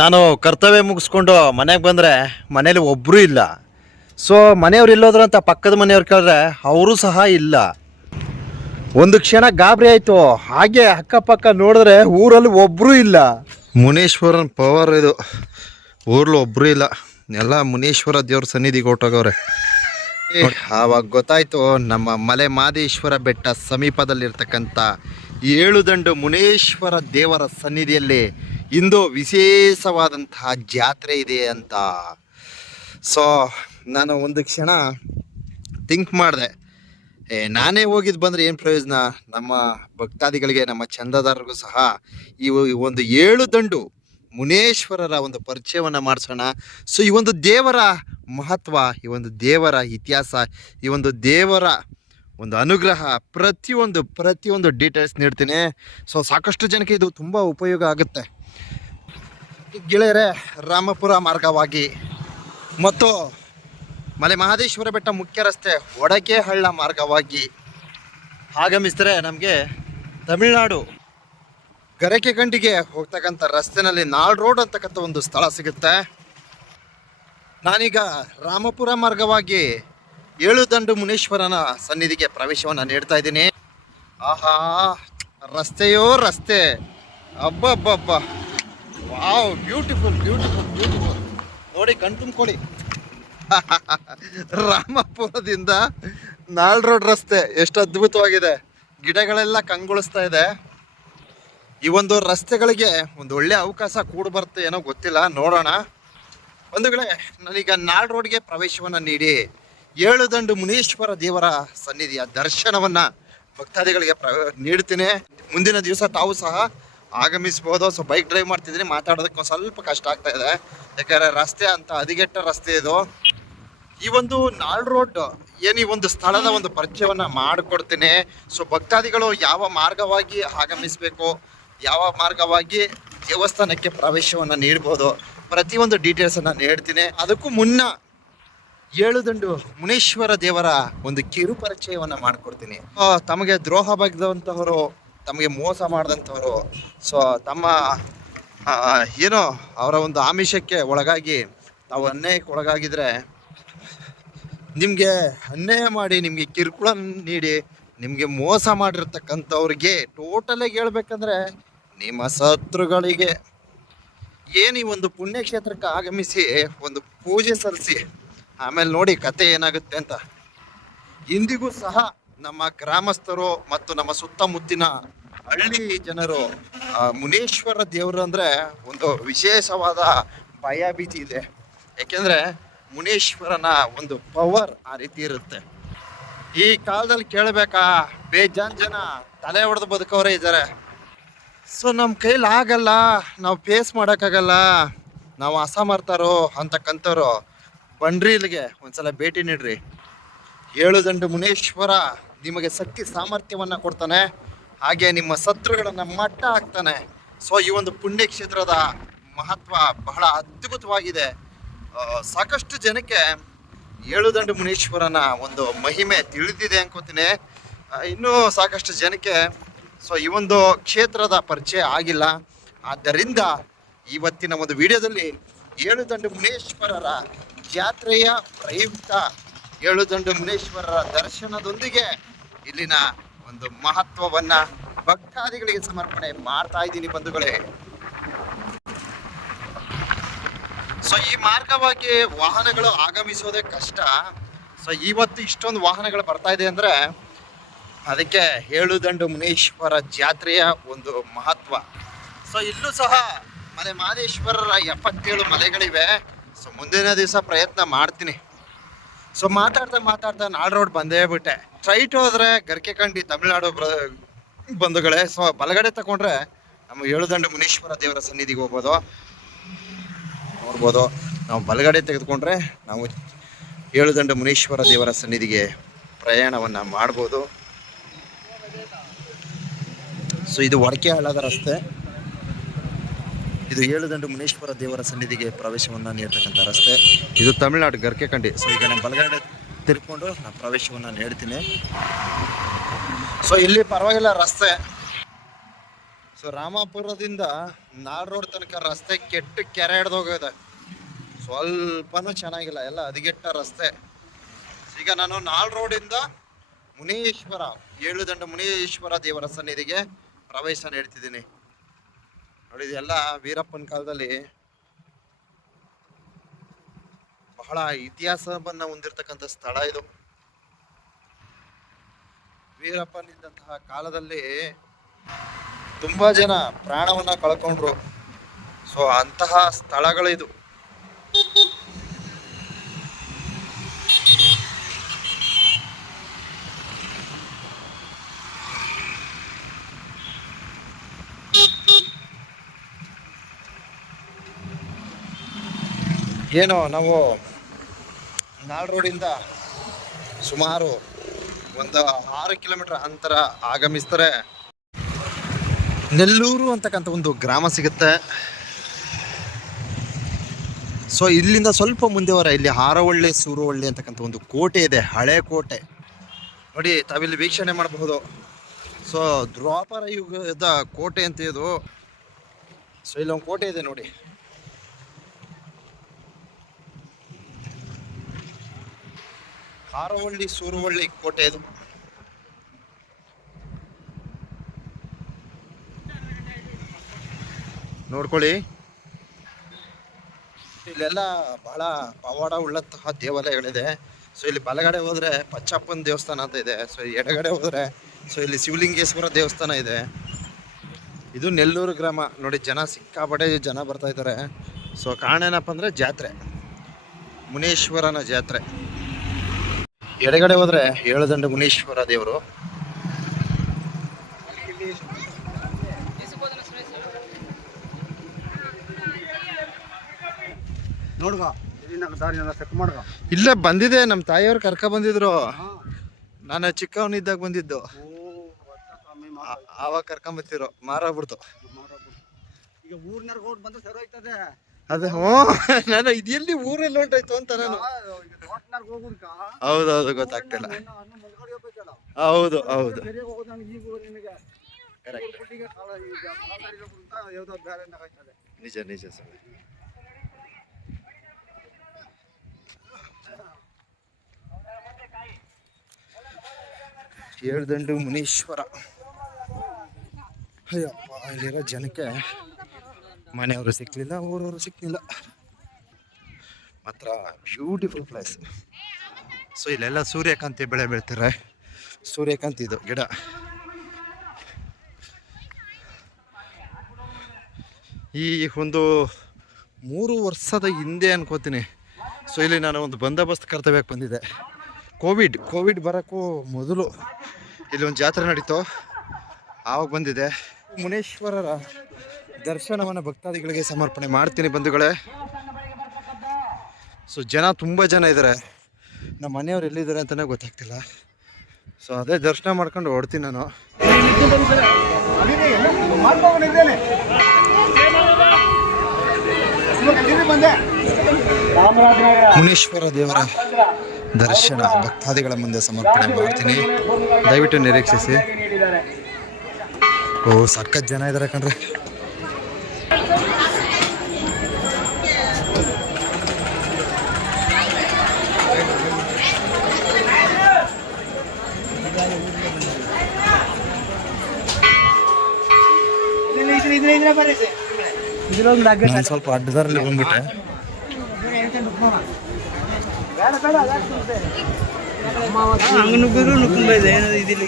ನಾನು ಕರ್ತವ್ಯ ಮುಗಿಸ್ಕೊಂಡು ಮನೆಗೆ ಬಂದರೆ ಮನೇಲಿ ಒಬ್ಬರೂ ಇಲ್ಲ. ಸೊ ಮನೆಯವ್ರು ಇಲ್ಲೋದ್ರು ಅಂತ ಪಕ್ಕದ ಮನೆಯವ್ರು ಕೇಳಿದ್ರೆ ಅವರು ಸಹ ಇಲ್ಲ. ಒಂದು ಕ್ಷಣ ಗಾಬರಿ ಆಯಿತು. ಹಾಗೆ ಅಕ್ಕಪಕ್ಕ ನೋಡಿದ್ರೆ ಊರಲ್ಲಿ ಒಬ್ಬರೂ ಇಲ್ಲ. ಮುನೇಶ್ವರನ್ ಪವರ್ ಇದು. ಊರಲ್ಲಿ ಒಬ್ಬರೂ ಇಲ್ಲ. ಎಲ್ಲ ಮುನೇಶ್ವರ ದೇವ್ರ ಸನ್ನಿಧಿಗೆ ಹೊಟ್ಟೋಗವ್ರೆ ಆವಾಗ ಗೊತ್ತಾಯ್ತು ನಮ್ಮ ಮಲೆ ಮಾದೇಶ್ವರ ಬೆಟ್ಟ ಸಮೀಪದಲ್ಲಿರ್ತಕ್ಕಂಥ ಏಳುದಂಡು ಮುನೇಶ್ವರ ದೇವರ ಸನ್ನಿಧಿಯಲ್ಲಿ ಇಂದು ವಿಶೇಷವಾದಂತಹ ಜಾತ್ರೆ ಇದೆ ಅಂತ. ಸೊ ನಾನು ಒಂದು ಕ್ಷಣ ಥಿಂಕ್ ಮಾಡಿದೆ. ಏ, ನಾನೇ ಹೋಗಿದ್ದು ಬಂದರೆ ಏನು ಪ್ರಯೋಜನ? ನಮ್ಮ ಭಕ್ತಾದಿಗಳಿಗೆ, ನಮ್ಮ ಚಂದದಾರರಿಗೂ ಸಹ ಈ ಒಂದು ಏಳು ದಂಡು ಮುನೇಶ್ವರರ ಒಂದು ಪರಿಚಯವನ್ನು ಮಾಡಿಸೋಣ. ಸೊ ಈ ಒಂದು ದೇವರ ಮಹತ್ವ, ಈ ಒಂದು ದೇವರ ಇತಿಹಾಸ, ಈ ಒಂದು ದೇವರ ಒಂದು ಅನುಗ್ರಹ ಪ್ರತಿಯೊಂದು ಪ್ರತಿಯೊಂದು ಡೀಟೇಲ್ಸ್ ನೀಡ್ತೀನಿ. ಸೊ ಸಾಕಷ್ಟು ಜನಕ್ಕೆ ಇದು ತುಂಬ ಉಪಯೋಗ ಆಗುತ್ತೆ. ಗೆಳೆಯರೆ, ರಾಮಪುರ ಮಾರ್ಗವಾಗಿ. ಮತ್ತು ಮಲೆ ಮಹದೇಶ್ವರ ಬೆಟ್ಟ ಮುಖ್ಯ ರಸ್ತೆ ಒಡಕೆ ಹಳ್ಳ ಮಾರ್ಗವಾಗಿ ಆಗಮಿಸಿದ್ರೆ ನಮಗೆ ತಮಿಳುನಾಡು ಗರಕೆ ಗಂಡಿಗೆ ಹೋಗ್ತಕ್ಕಂಥ ರಸ್ತೆನಲ್ಲಿ ನಾಳ್ ರೋಡ್ ಅಂತಕ್ಕಂಥ ಒಂದು ಸ್ಥಳ ಸಿಗುತ್ತೆ. ನಾನೀಗ ರಾಮಪುರ ಮಾರ್ಗವಾಗಿ ಏಳು ದಂಡು ಮುನೇಶ್ವರನ ಸನ್ನಿಧಿಗೆ ಪ್ರವೇಶವನ್ನು ನೀಡ್ತಾ ಇದ್ದೀನಿ. ಆಹಾ, ರಸ್ತೆಯೋ ರಸ್ತೆ. ಅಬ್ಬಬ್ಬಬ್ಬ. ವಾವ್ ಬ್ಯೂಟಿಫುಲ್ ಬ್ಯೂಟಿಫುಲ್ ಬ್ಯೂಟಿಫುಲ್ ನೋಡಿ, ಕಣ್ ತುಂಬಿಕೊಳ್ಳಿ. ರಾಮಪುರದಿಂದ ನಾಳ್ ರೋಡ್ ರಸ್ತೆ ಎಷ್ಟು ಅದ್ಭುತವಾಗಿದೆ. ಗಿಡಗಳೆಲ್ಲ ಕಂಗೊಳಿಸ್ತಾ ಇದೆ. ಈ ಒಂದು ರಸ್ತೆಗಳಿಗೆ ಒಂದು ಒಳ್ಳೆ ಅವಕಾಶ ಕೂಡ ಬರುತ್ತೆ ಏನೋ ಗೊತ್ತಿಲ್ಲ, ನೋಡೋಣ. ಬಂಧುಗಳೇ, ನಾನೀಗ ನಾಳ್ ರೋಡ್ಗೆ ಪ್ರವೇಶವನ್ನು ನೀಡಿ ಏಳು ದಂಡು ಮುನೀಶ್ವರ ದೇವರ ಸನ್ನಿಧಿಯ ದರ್ಶನವನ್ನ ಭಕ್ತಾದಿಗಳಿಗೆ ಪ್ರ ನೀಡ್ತೀನಿ. ಮುಂದಿನ ದಿವಸ ತಾವು ಸಹ ಆಗಮಿಸ್ಬೋದು ಸೊ ಬೈಕ್ ಡ್ರೈವ್ ಮಾಡ್ತಿದ್ರೆ ಮಾತಾಡೋದಕ್ಕೆ ಸ್ವಲ್ಪ ಕಷ್ಟ ಆಗ್ತಾ ಇದೆ. ಯಾಕಂದರೆ ರಸ್ತೆ ಅಂತ ಹದಿಗೆಟ್ಟ ರಸ್ತೆ ಇದು. ಈ ಒಂದು ನಾಳ್ ರೋಡ್ ಏನು ಈ ಒಂದು ಸ್ಥಳದ ಒಂದು ಪರಿಚಯವನ್ನ ಮಾಡಿಕೊಡ್ತೀನಿ. ಸೊ ಭಕ್ತಾದಿಗಳು ಯಾವ ಮಾರ್ಗವಾಗಿ ಆಗಮಿಸಬೇಕು, ಯಾವ ಮಾರ್ಗವಾಗಿ ದೇವಸ್ಥಾನಕ್ಕೆ ಪ್ರವೇಶವನ್ನು ನೀಡ್ಬೋದು, ಪ್ರತಿಯೊಂದು ಡೀಟೇಲ್ಸನ್ನು ನೀಡ್ತೀನಿ ಅದಕ್ಕೂ ಮುನ್ನ ಏಳು ದಂಡು ಮುನೇಶ್ವರ ದೇವರ ಒಂದು ಕಿರು ಪರಿಚಯವನ್ನು ಮಾಡಿಕೊಡ್ತೀನಿ ತಮಗೆ ದ್ರೋಹ ಬಗೆದಂತಹವರು ತಮಗೆ ಮೋಸ ಮಾಡಿದಂಥವರು. ಸೊ ತಮ್ಮ ಏನೋ ಅವರ ಒಂದು ಆಮಿಷಕ್ಕೆ ಒಳಗಾಗಿ ನಾವು ಅನ್ಯಾಯಕ್ಕೆ ಒಳಗಾಗಿದ್ರೆ ನಿಮಗೆ ಅನ್ಯಾಯ ಮಾಡಿ, ನಿಮಗೆ ಕಿರುಕುಳ ನೀಡಿ, ನಿಮಗೆ ಮೋಸ ಮಾಡಿರ್ತಕ್ಕಂಥವ್ರಿಗೆ ಟೋಟಲಾಗಿ ಹೇಳ್ಬೇಕಂದ್ರೆ ನಿಮ್ಮ ಶತ್ರುಗಳಿಗೆ ಏನು ಈ ಒಂದು ಪುಣ್ಯಕ್ಷೇತ್ರಕ್ಕೆ ಆಗಮಿಸಿ, ಒಂದು ಪೂಜೆ ಸಲ್ಲಿಸಿ, ಆಮೇಲೆ ನೋಡಿ ಕತೆ ಏನಾಗುತ್ತೆ ಅಂತ. ಇಂದಿಗೂ ಸಹ ನಮ್ಮ ಗ್ರಾಮಸ್ಥರು ಮತ್ತು ನಮ್ಮ ಸುತ್ತಮುತ್ತಿನ ಹಳ್ಳಿ ಜನರು ಮುನೇಶ್ವರ ದೇವರು ಅಂದರೆ ಒಂದು ವಿಶೇಷವಾದ ಭಯ ಭೀತಿ ಇದೆ. ಯಾಕೆಂದರೆ ಮುನೇಶ್ವರನ ಒಂದು ಪವರ್ ಆ ರೀತಿ ಇರುತ್ತೆ. ಈ ಕಾಲದಲ್ಲಿ ಕೇಳಬೇಕಾ, ಬೇಜಾನ್ ಜನ ತಲೆ ಹೊಡೆದು ಬದುಕವರೇ ಇದ್ದಾರೆ ಸೊ ನಮ್ಮ ಕೈಲಿ ಆಗಲ್ಲ, ನಾವು ಫೇಸ್ ಮಾಡೋಕ್ಕಾಗಲ್ಲ, ನಾವು ಅಸಮರ್ಥರು ಅಂತಕ್ಕಂಥವ್ರು ಬನ್ರಿ ಇಲ್ಲಿಗೆ ಒಂದ್ಸಲ ಭೇಟಿ ನೀಡ್ರಿ. ಏಳು ದಂಡು ಮುನೇಶ್ವರ ನಿಮಗೆ ಶಕ್ತಿ ಸಾಮರ್ಥ್ಯವನ್ನು ಕೊಡ್ತಾನೆ. ಹಾಗೆ ನಿಮ್ಮ ಶತ್ರುಗಳನ್ನು ಮಟ್ಟ ಹಾಕ್ತಾನೆ. ಸೊ ಈ ಒಂದು ಪುಣ್ಯಕ್ಷೇತ್ರದ ಮಹತ್ವ ಬಹಳ ಅದ್ಭುತವಾಗಿದೆ. ಸಾಕಷ್ಟು ಜನಕ್ಕೆ ಏಳು ದಂಡು ಮುನೀಶ್ವರನ ಒಂದು ಮಹಿಮೆ ತಿಳಿದಿದೆ ಅನ್ಕೋತೀನಿ. ಇನ್ನೂ ಸಾಕಷ್ಟು ಜನಕ್ಕೆ ಸೊ ಈ ಒಂದು ಕ್ಷೇತ್ರದ ಪರಿಚಯ ಆಗಿಲ್ಲ. ಆದ್ದರಿಂದ ಇವತ್ತಿನ ಒಂದು ವಿಡಿಯೋದಲ್ಲಿ ಏಳು ದಂಡು ಮುನೇಶ್ವರರ ಜಾತ್ರೆಯ ಪ್ರಯುಕ್ತ ಏಳು ದಂಡು ಮುನೇಶ್ವರರ ದರ್ಶನದೊಂದಿಗೆ ಇಲ್ಲಿನ ಒಂದು ಮಹತ್ವವನ್ನ ಭಕ್ತಾದಿಗಳಿಗೆ ಸಮರ್ಪಣೆ ಮಾಡ್ತಾ ಇದ್ದೀನಿ ಬಂಧುಗಳೇ. ಸೊ ಈ ಮಾರ್ಗವಾಗಿ ವಾಹನಗಳು ಆಗಮಿಸೋದೇ ಕಷ್ಟ. ಸೊ ಇವತ್ತು ಇಷ್ಟೊಂದು ವಾಹನಗಳು ಬರ್ತಾ ಇದೆ ಅಂದ್ರೆ ಅದಕ್ಕೆ ಹೇಳುದಂಡು ದಂಡು ಮುನೇಶ್ವರ ಜಾತ್ರೆಯ ಒಂದು ಮಹತ್ವ. ಸೊ ಇಲ್ಲೂ ಸಹ ಮಲೆ ಮಹದೇಶ್ವರರ ಎಪ್ಪತ್ತೇಳು ಮಲೆಗಳಿವೆ. ಸೊ ಮುಂದಿನ ದಿವಸ ಪ್ರಯತ್ನ ಮಾಡ್ತೀನಿ. ಸೊ ಮಾತಾಡ್ತಾ ಮಾತಾಡ್ತಾ ನಾಳ್ ರೋಡ್ ಬಂದೇ ಬಿಟ್ಟೆ. ಸ್ಟ್ರೈಟ್ ಹೋದ್ರೆ ಗರ್ಕೆ ಕಂಡಿ ತಮಿಳ್ನಾಡು ಬಂಧುಗಳೇ. ಸೊ ಬಲಗಡೆ ತಗೊಂಡ್ರೆ ನಮ್ಮ ಏಳುದಂಡ ಮುನೀಶ್ವರ ದೇವರ ಸನ್ನಿಧಿಗೆ ಹೋಗ್ಬೋದು. ನೋಡ್ಬೋದು. ನಾವು ಬಲಗಡೆ ತೆಗೆದುಕೊಂಡ್ರೆ ನಾವು ಏಳುದಂಡ ಮುನೀಶ್ವರ ದೇವರ ಸನ್ನಿಧಿಗೆ ಪ್ರಯಾಣವನ್ನು ಮಾಡ್ಬೋದು. ಸೊ ಇದು ಒಡಕೆ ಹಳ್ಳದ ರಸ್ತೆ. ಇದು ಏಳು ದಂಡು ಮುನೇಶ್ವರ ದೇವರ ಸನ್ನಿಧಿಗೆ ಪ್ರವೇಶವನ್ನು ನೀಡ್ತಕ್ಕಂಥ ರಸ್ತೆ. ಇದು ತಮಿಳ್ನಾಡು ಗರ್ಕೆ ಕಂಡಿ. ಸೊ ಈಗ ನಾನು ಬಲಗಡೆ ತಿರ್ಕೊಂಡು ನಾನು ಪ್ರವೇಶವನ್ನು ನೀಡ್ತೀನಿ. ಸೊ ಇಲ್ಲಿ ಪರವಾಗಿಲ್ಲ ರಸ್ತೆ. ಸೊ ರಾಮಾಪುರದಿಂದ ನಾಡ್ ರೋಡ್ ತನಕ ರಸ್ತೆ ಕೆಟ್ಟು ಕೆರೆ ಹಿಡ್ದೋಗಿದೆ ಸ್ವಲ್ಪನೂ ಚೆನ್ನಾಗಿಲ್ಲ ಎಲ್ಲ ಹದಗೆಟ್ಟ ರಸ್ತೆ. ಈಗ ನಾನು ನಾಲ್ ರೋಡಿಂದ ಮುನೀಶ್ವರ ಏಳು ದಂಡ ಮುನೀಶ್ವರ ದೇವರ ಸನ್ನಿಧಿಗೆ ಪ್ರವೇಶ ನೀಡ್ತಿದ್ದೀನಿ. ನೋಡಿ, ಇದೆಲ್ಲ ವೀರಪ್ಪನ ಕಾಲದಲ್ಲಿ ಬಹಳ ಇತಿಹಾಸವನ್ನ ಹೊಂದಿರತಕ್ಕಂಥ ಸ್ಥಳ ಇದು. ವೀರಪ್ಪನಿದ್ದಂತಹ ಕಾಲದಲ್ಲಿ ತುಂಬಾ ಜನ ಪ್ರಾಣವನ್ನ ಕಳ್ಕೊಂಡ್ರು. ಸೊ ಅಂತಹ ಸ್ಥಳಗಳು ಏನು ನಾವು ನಾಲ್ ರೋಡಿಂದ ಸುಮಾರು ಒಂದು ಆರು ಕಿಲೋಮೀಟರ್ ಅಂತರ ಆಗಮಿಸ್ತಾರೆ. ನೆಲ್ಲೂರು ಅಂತಕ್ಕಂಥ ಒಂದು ಗ್ರಾಮ ಸಿಗುತ್ತೆ. ಸೊ ಇಲ್ಲಿಂದ ಸ್ವಲ್ಪ ಮುಂದೆ ಹೊರ ಇಲ್ಲಿ ಹಾರವಳ್ಳಿ, ಸೂರುವಳ್ಳಿ ಅಂತಕ್ಕಂಥ ಒಂದು ಕೋಟೆ ಇದೆ, ಹಳೆ ಕೋಟೆ. ನೋಡಿ, ತಾವಿಲ್ಲಿ ವೀಕ್ಷಣೆ ಮಾಡಬಹುದು. ಸೊ ದ್ವಾಪರ ಯುಗದ ಕೋಟೆ ಅಂತ ಇದು. ಸೊ ಇಲ್ಲೊಂದು ಕೋಟೆ ಇದೆ ನೋಡಿ. ಹಾರವಳ್ಳಿ ಸೂರುವಳ್ಳಿ ಕೋಟೆ ಇದು. ನೋಡ್ಕೊಳ್ಳಿ. ಇಲ್ಲೆಲ್ಲ ಬಹಳ ಪವಾಡ ಉಳ್ಳಂತಹ ದೇವಾಲಯಗಳಿದೆ. ಸೊ ಇಲ್ಲಿ ಬಲಗಡೆ ಹೋದ್ರೆ ಪಚ್ಚಪ್ಪನ ದೇವಸ್ಥಾನ ಅಂತ ಇದೆ. ಸೊ ಎಡಗಡೆ ಹೋದ್ರೆ, ಸೊ ಇಲ್ಲಿ ಶಿವಲಿಂಗೇಶ್ವರ ದೇವಸ್ಥಾನ ಇದೆ. ಇದು ನೆಲ್ಲೂರು ಗ್ರಾಮ. ನೋಡಿ, ಜನ ಸಿಕ್ಕಾಪಟ್ಟೆ ಜನ ಬರ್ತಾ ಇದ್ದಾರೆ. ಸೊ ಕಾರಣ ಏನಪ್ಪ ಅಂದ್ರೆ ಜಾತ್ರೆ. ಮುನೇಶ್ವರನ ಜಾತ್ರೆ. ಎಡಗಡೆ ಹೋದ್ರೆ ಏಳದಂಡ ಮುನೀಶ್ವರ ದೇವರು. ಇಲ್ಲ ಬಂದಿದೆ. ನಮ್ಮ ತಾಯಿಯವ್ರು ಕರ್ಕ ಬಂದಿದ್ರು. ನಾನು ಚಿಕ್ಕವನಿದ್ದಾಗ ಬಂದಿದ್ದು. ಆವಾಗ ಕರ್ಕೊಂಬತ್ತಿರೋ ಮಾರಾಗ್ಬಿಡ್ತು. ಈಗ ಊರ್ನಾರ ಹೋಗಿ ಬಂದ್ರೆ ಸರಿ ಹೋಯ್ತದೆ ಅದೇ ಹ್ಞೂ. ನಾನು ಇದೆಲ್ಲಿ ಊರಲ್ಲಿ ಹೊಂಟಾಯ್ತು ಅಂತ ನಾನು. ಹೌದೌದು ಗೊತ್ತಾಗ್ತಿಲ್ಲ. ಹೌದು ಹೌದು. ನಿಜ ನಿಜ ಸರ್. ಏಳ್ದಂಡು ಮುನೀಶ್ವರ. ಅಯ್ಯಪ್ಪ ಇಲ್ಲಿರೋ ಜನಕ್ಕೆ ಮನೆಯವರು ಸಿಕ್ಕಲಿಲ್ಲ ಊರವರು ಸಿಕ್ಕಲಿಲ್ಲ ಮಾತ್ರ ಬ್ಯೂಟಿಫುಲ್ ಪ್ಲೇಸ್ ಸೊ ಇಲ್ಲೆಲ್ಲ ಸೂರ್ಯಕಾಂತಿ ಬೆಳೆ ಬೆಳಿತಾರೆ. ಸೂರ್ಯಕಾಂತಿ ಇದು ಗಿಡ. ಈ ಒಂದು ಮೂರು ವರ್ಷದ ಹಿಂದೆ ಅನ್ಕೋತೀನಿ. ಸೊ ಇಲ್ಲಿ ನಾನು ಒಂದು ಬಂದೋಬಸ್ತ್ ಕರ್ತವ್ಯಕ್ಕೆ ಬಂದಿದ್ದೆ. ಕೋವಿಡ್ ಕೋವಿಡ್ ಬರೋಕ್ಕೂ ಮೊದಲು ಇಲ್ಲಿ ಒಂದು ಜಾತ್ರೆ ನಡೀತು. ಆವಾಗ ಬಂದಿದೆ ಮುನೇಶ್ವರರ ದರ್ಶನವನ್ನು ಭಕ್ತಾದಿಗಳಿಗೆ ಸಮರ್ಪಣೆ ಮಾಡ್ತೀನಿ ಬಂಧುಗಳೇ. ಸೊ ಜನ ತುಂಬ ಜನ ಇದ್ದಾರೆ ನಮ್ಮ ಮನೆಯವ್ರು ಎಲ್ಲಿದ್ದಾರೆ ಅಂತಲೇ ಗೊತ್ತಾಗ್ತಿಲ್ಲ. ಸೊ ಅದೇ ದರ್ಶನ ಮಾಡ್ಕೊಂಡು ಓಡ್ತೀನಿ ನಾನು. ಮುನೀಶ್ವರ ದೇವರ ದರ್ಶನ ಭಕ್ತಾದಿಗಳ ಮುಂದೆ ಸಮರ್ಪಣೆ ಮಾಡ್ತೀನಿ. ದಯವಿಟ್ಟು ನಿರೀಕ್ಷಿಸಿ. ಓ, ಸಖತ್ ಜನ ಇದ್ದಾರೆ ಕಣ್ರಿ. ಸ್ವಲ್ಪ ಅಡ್ಡದಾರಲ್ಲಿ ಬಂದ್ಬಿಟ್ಟೆ ಹಂಗ ನುಗ್ಗಿದ್ರು ನುಗ್ಕೊಂಬೈದೆ ಏನದು ಇದಿಲ್ಲ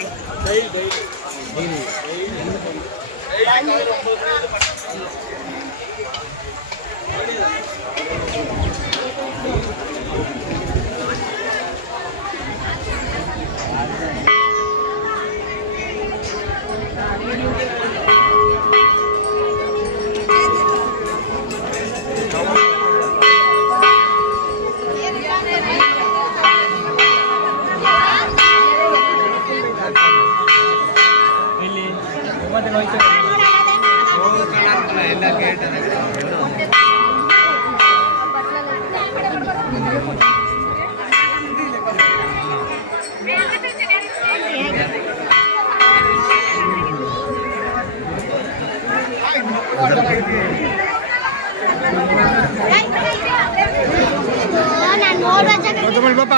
ಬಾಪ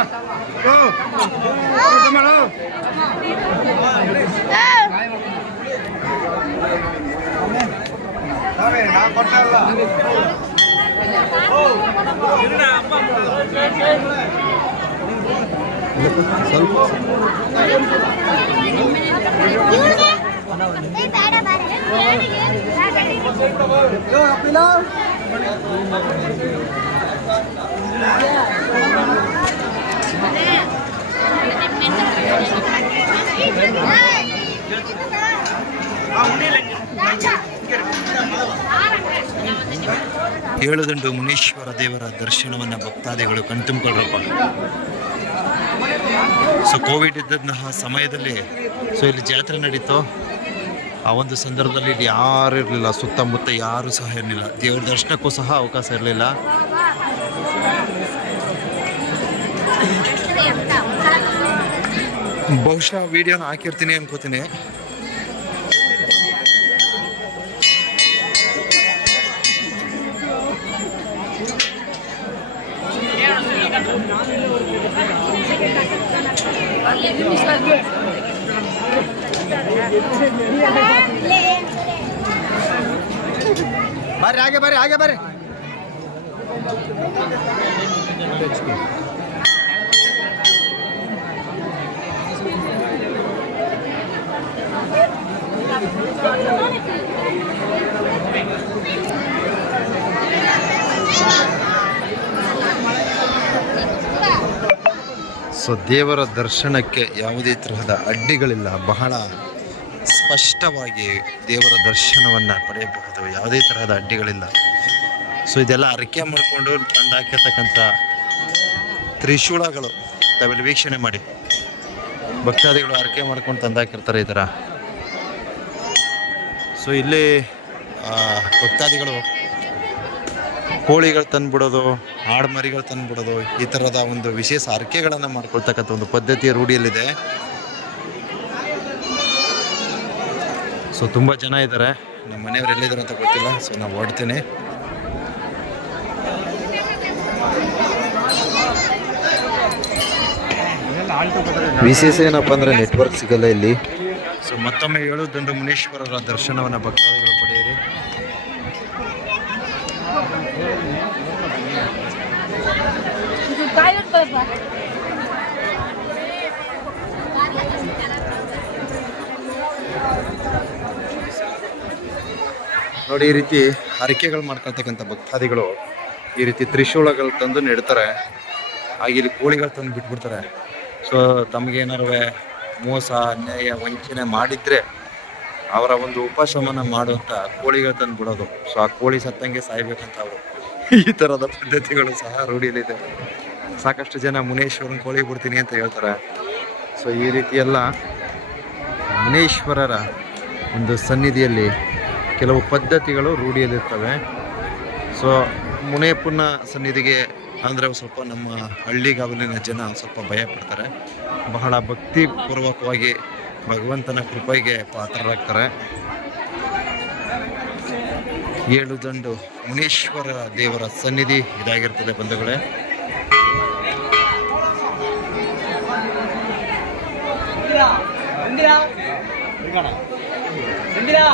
ಓ ಊಟ ಮಾಡು ನಾ ಕೊಡ್ತಾ ಇಲ್ಲ ಏಳುದಂಡು ಮುನೀಶ್ವರ ದೇವರ ದರ್ಶನವನ್ನು ಭಕ್ತಾದಿಗಳು ಕಣ್ತುಂಬಿಕೊಳ್ಳಪ್ಪ ಸೊ ಕೋವಿಡ್ ಇದ್ದಂತಹ ಸಮಯದಲ್ಲಿ ಸೊ ಇಲ್ಲಿ ಜಾತ್ರೆ ನಡೀತು. ಆ ಒಂದು ಸಂದರ್ಭದಲ್ಲಿ ಇಲ್ಲಿ ಯಾರು ಇರಲಿಲ್ಲ, ಸುತ್ತಮುತ್ತ ಯಾರು ಸಹ ಇರಲಿಲ್ಲ. ದೇವ್ರ ದರ್ಶನಕ್ಕೂ ಸಹ ಅವಕಾಶ ಇರಲಿಲ್ಲ. ಬಹುಶಃ ವಿಡಿಯೋನ ಹಾಕಿರ್ತೀನಿ ಅನ್ಕೋತೀನಿ. ಬರ್ರಿ ಹಾಗೆ ಬರ್ರಿ ಹಾಗೆ ಬರ್ರಿ. ಸೊ ದೇವರ ದರ್ಶನಕ್ಕೆ ಯಾವುದೇ ತರಹದ ಅಡ್ಡಿಗಳಿಲ್ಲ, ಬಹಳ ಸ್ಪಷ್ಟವಾಗಿ ದೇವರ ದರ್ಶನವನ್ನು ಪಡೆಯಬಹುದು, ಯಾವುದೇ ತರಹದ ಅಡ್ಡಿಗಳಿಲ್ಲ. ಸೊ ಇದೆಲ್ಲ ಅರಕೆ ಮಾಡಿಕೊಂಡು ತಂದಾಕಿರ್ತಕ್ಕಂಥ ತ್ರಿಶೂಳಗಳು ತಾವೆಲ್ಲ ವೀಕ್ಷಣೆ ಮಾಡಿ. ಭಕ್ತಾದಿಗಳು ಅರಕೆ ಮಾಡ್ಕೊಂಡು ತಂದಾಕಿರ್ತಾರೆ ಈ ಥರ ಸೊ ಇಲ್ಲಿ ಭಕ್ತಾದಿಗಳು ಕೋಳಿಗಳು ತಂದ್ಬಿಡೋದು ಆಡು ಮರಿಗಳು ತಂದ್ಬಿಡೋದು ಈ ಥರದ ಒಂದು ವಿಶೇಷ ಹರಕೆಗಳನ್ನು ಮಾಡ್ಕೊಳ್ತಕ್ಕಂಥ ಒಂದು ಪದ್ಧತಿ ರೂಢಿಯಲ್ಲಿದೆ. ಸೊ ತುಂಬ ಜನ ಇದ್ದಾರೆ. ನಮ್ಮ ಮನೆಯವ್ರು ಎಲ್ಲಿದ್ದಾರೆ ಅಂತ ಗೊತ್ತಿಲ್ಲ ಸೊ ನಾವು ಓಡ್ತೀನಿ ವಿಶೇಷ ಏನಪ್ಪ ಅಂದರೆ ನೆಟ್ವರ್ಕ್ ಸಿಗಲ್ಲ ಇಲ್ಲಿ. ಸೊ ಮತ್ತೊಮ್ಮೆ ಏಳು ದಂಡು ಮುನೀಶ್ವರರ ದರ್ಶನವನ್ನು ಭಕ್ತಾದಿಗಳು ಪಡೆಯಿರಿ. ನೋಡಿ, ಈ ರೀತಿ ಹರಕೆಗಳು ಮಾಡ್ಕೊಳ್ತಕ್ಕಂಥ ಭಕ್ತಾದಿಗಳು ಈ ರೀತಿ ತ್ರಿಶೂಲಗಳು ತಂದು ನೆಡ್ತಾರೆ. ಹಾಗೆ ಇಲ್ಲಿ ಕೋಳಿಗಳು ತಂದು ಬಿಟ್ಬಿಡ್ತಾರೆ. ಸೊ ತಮಗೇನಾರು ಮೋಸ, ಅನ್ಯಾಯ, ವಂಚನೆ ಮಾಡಿದ್ರೆ ಅವರ ಒಂದು ಉಪಶಮನ ಮಾಡುವಂತ ಕೋಳಿಗಳು ತಂದು ಬಿಡೋದು. ಸೊ ಆ ಕೋಳಿ ಸತ್ತಂಗೆ ಸಾಯ್ಬೇಕಂತ ಅವರು. ಈ ಥರದ ಪದ್ಧತಿಗಳು ಸಹ ರೂಢಿಯಲ್ಲಿದೆ ಸಾಕಷ್ಟು ಜನ ಮುನೇಶ್ವರನ ಕೋಳಿ ಬಿಡ್ತೀನಿ ಅಂತ ಹೇಳ್ತಾರೆ. ಸೊ ಈ ರೀತಿ ಎಲ್ಲ ಮುನೇಶ್ವರರ ಒಂದು ಸನ್ನಿಧಿಯಲ್ಲಿ ಕೆಲವು ಪದ್ಧತಿಗಳು ರೂಢಿಯಲ್ಲಿರ್ತವೆ. ಸೊ ಮುನೇಪುನ ಸನ್ನಿಧಿಗೆ ಅಂದರೆ ಸ್ವಲ್ಪ ನಮ್ಮ ಹಳ್ಳಿಗಾವಲಿನ ಜನ ಸ್ವಲ್ಪ ಭಯ ಪಡ್ತಾರೆ. ಬಹಳ ಭಕ್ತಿಪೂರ್ವಕವಾಗಿ ಭಗವಂತನ ಕೃಪೆಗೆ ಪಾತ್ರರಾಗ್ತಾರೆ. ಏಳು ದಂಡು ಮುನೀಶ್ವರ ದೇವರ ಸನ್ನಿಧಿ ಇದಾಗಿರ್ತದೆ ಬಂಧುಗಳೇ. ಇಂದಿರಾ.